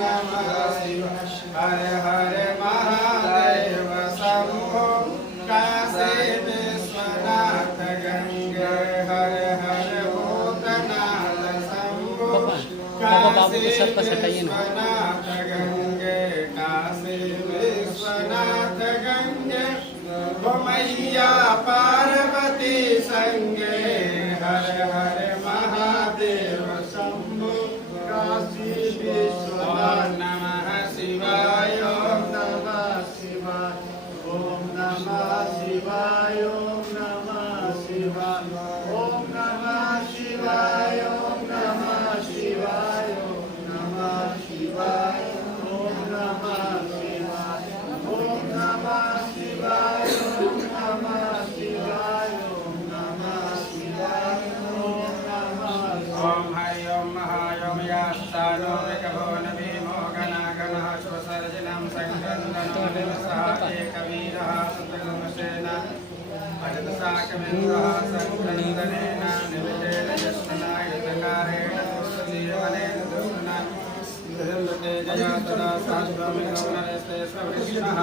नमः शिवाय हर हर महादेव शंभो काशी विश्वनाथ गंगे हर हर भूतनाथ शंभो काशी विश्वनाथ गंगे काशी विश्वनाथ गंगे ओ मैया पार्वती संगे हर हर महादेव शंभो काशी विश्वनाथ नमः शिवाय ओम नमः शिवाय ओम नमः शिवाय ओम नमः शिवाय ओम नमः शिवाय ओम नमः शिवाय ओम नमः शिवाय ओम नमः शिवाय ओम नमः शिवाय ओम नमः शिवाय ओम नमः शिवाय ओम नमः ओम हरि ओम महायोम यास्तानो विकभवन भीमो गणागणः स्वसर्जनं संक्रन्दनं सहाये कवीरः सुतगमसेन भजतसाकमिन्द्रः संक्रन्दनेन निविषेण यस्नायुतकारेण कुरुदीवनेन दुष्मना जया तदा सहस्रमिन्दो नरस्ते स्वविष्णुः